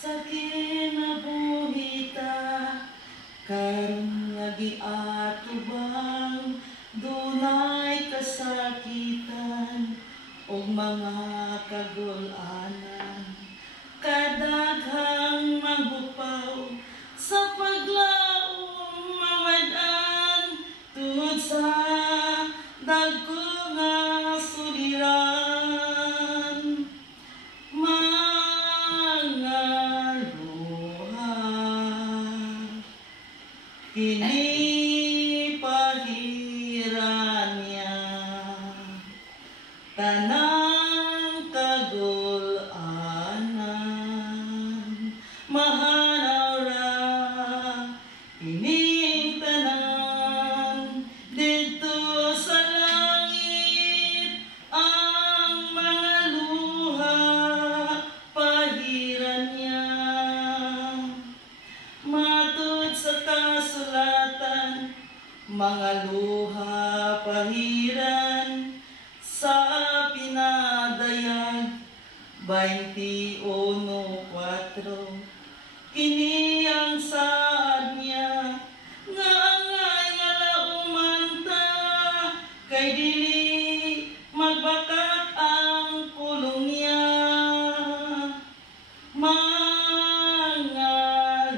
sa kinabuhita, karon nga giatubang dunay kasakitan ug mga kagul-anan, kadaghang maghupaw sa paglaom mawad-an tungod sa dagko nga suliran. Mga luha kini pahiran niya, tanang kagul-anan mahanaw ra ining tanan dito sa langit. Ang mga luha pahiran niya, matud sa kasulatan, mga luha pahiran sa pinadayag 21:4. Kini ang saad niya nga angay nga lauman ta, kay dili magbakat ang pulong niya. Mga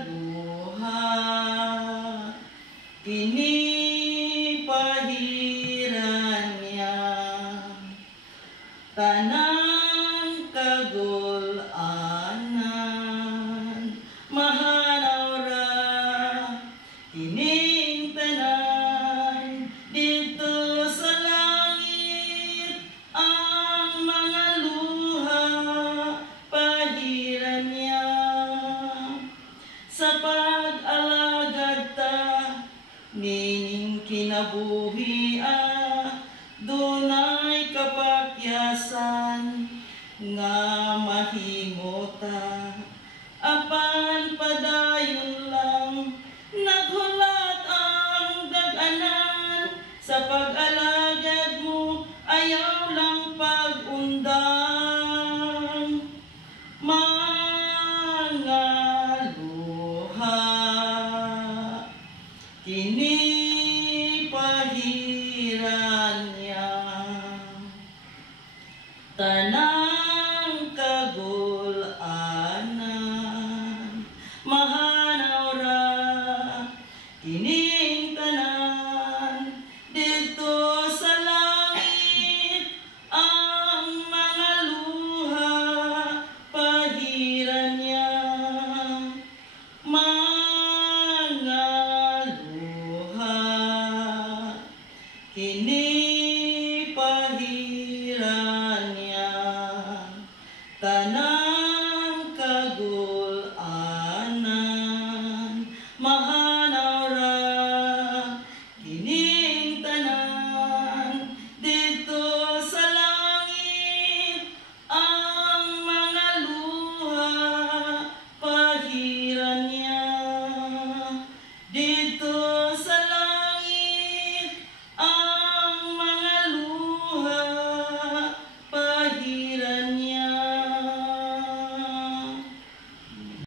luha kini pahiran niya, tanang kagul-anan mahanaw ra ining tanan dito sa langit. Ang mga luha pahiran niya, sa pag-alagad ta nining kinabuhi dunay kapakyasan nga mahimota.